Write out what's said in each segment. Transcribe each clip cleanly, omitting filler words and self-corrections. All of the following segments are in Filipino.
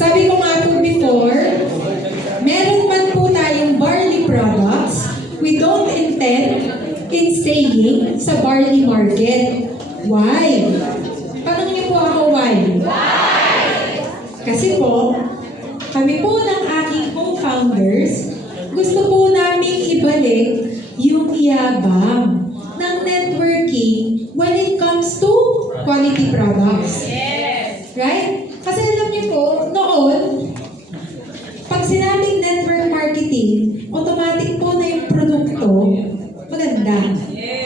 Sabi ko nga po before, meron man po tayong barley products, we don't intend in staying sa barley market. Why? Tanong niyo po ako why? Kasi po, kami po ng aking co-founders, gusto po namin ibalik yung yabang ng networking when it comes to quality products. Right? Kasi alam niyo po, noon, pag sinabing network marketing, automatic po na yung produkto maganda.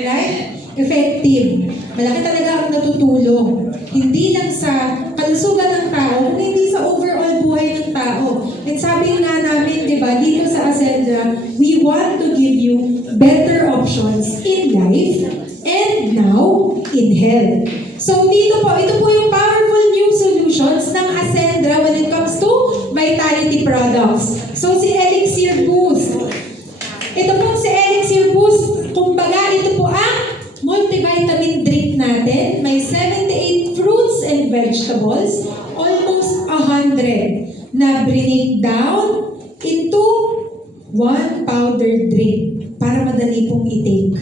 Right? Effective. Malaki talaga ang natutulong. Hindi lang sa kalusugan ng tao, kundi hindi sa overall buhay ng tao. And sabi nga namin, di ba, dito sa Ascendra, we want to give you better options in life and now in health. So dito po, ito po yung powerful new solutions ng Ascendra when it comes to vitality products. So si Elixir Boost. Ito po si Elixir Boost, kumbaga ito po ang multivitamin drink natin. May 78 fruits and vegetables, almost 100 na break down into one powder drink para madali pong i-take.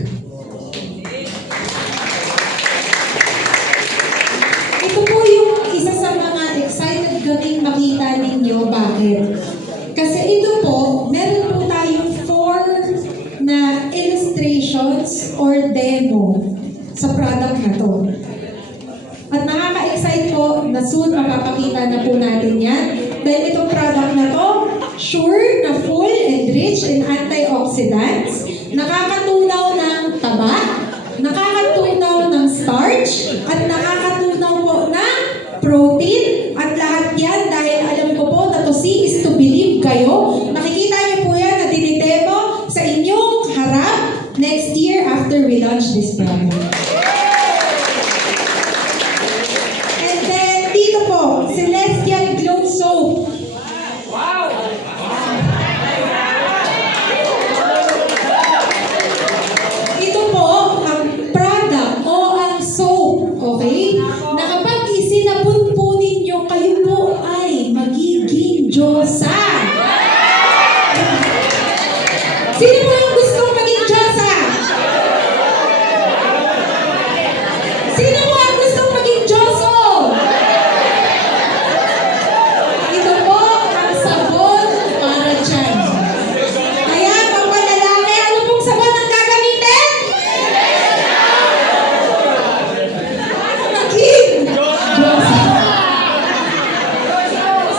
Ito po yung isa sa mga excited kaming makita ninyo. Bakit? Kasi ito po, meron po tayong 4 na illustrations or demo sa product na to. At nakaka-excite po na soon mapapakita na po natin yan. Dahil itong product na to, sure na full and rich in antioxidants, nakakatunaw ng taba, nakakatunaw ng starch, at nakakatunaw po ng protein. At lahat yan dahil alam ko po na to see is to believe kayo. Nakikita niyo po yan na dinidemo sa inyong harap next year after we launch this product. And then dito po, Celestial Glow Soap. Ito po ang product o ang soap, okay? Na kapag isinabon po ninyo, kayo po ay magiging Diyosa. Sino po yung gustong maging Diyosa? Sino po ang gustong maging Diyoso? Ito po ang sabon para dyan. Kaya pag malalaki, ano pong sabon ang gagamitin? Maging Diyosa.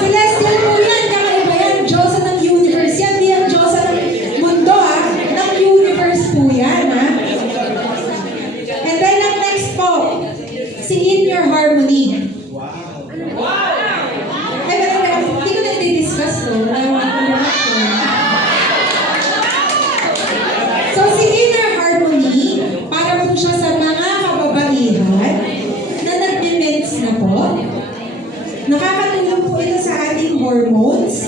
Celestial po yan, kakaiba yan. Diyosa ng universe yan. Di ang Diyosa ng mundo ng universe po yan And then ang next po, si In Your Harmony. Ay, hindi ko na i-discuss to. So si Inner Harmony, para po siya sa mga kababaihan na nagme-mens na po. Nakakatulong po ito sa ating hormones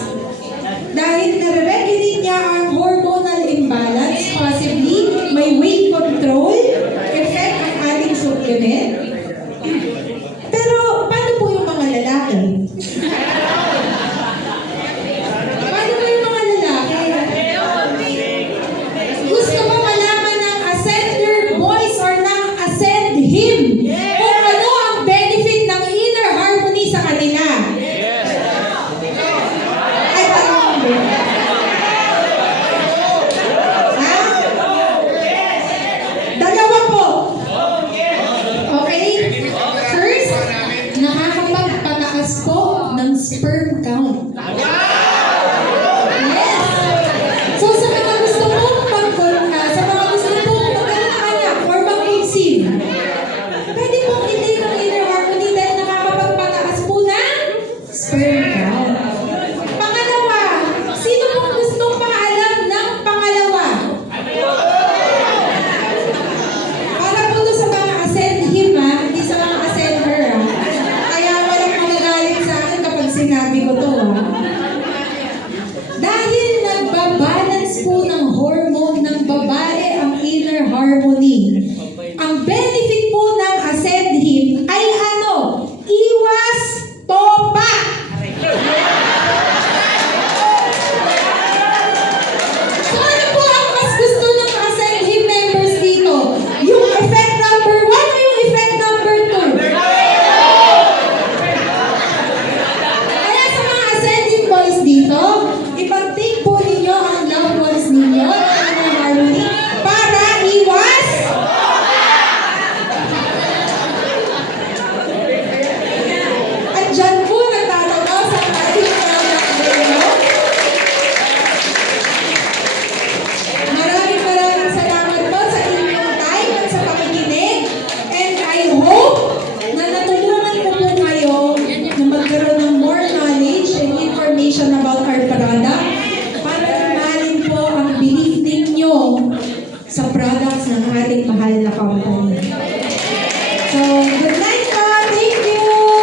dahil nare-regulate niya ang hormonal imbalance, possibly may weight control, effect ang ating supplement. Pero paano po yung mga lalaki? Paano po yung mga lalaki? Gusto ba malaman ng Ascender boys or ng Ascend him kung ano ang benefit ng Inner Harmony sa kanila? Ay, parang ha? Dalawa po. Okay? First, nakakapagpataas po ng sperm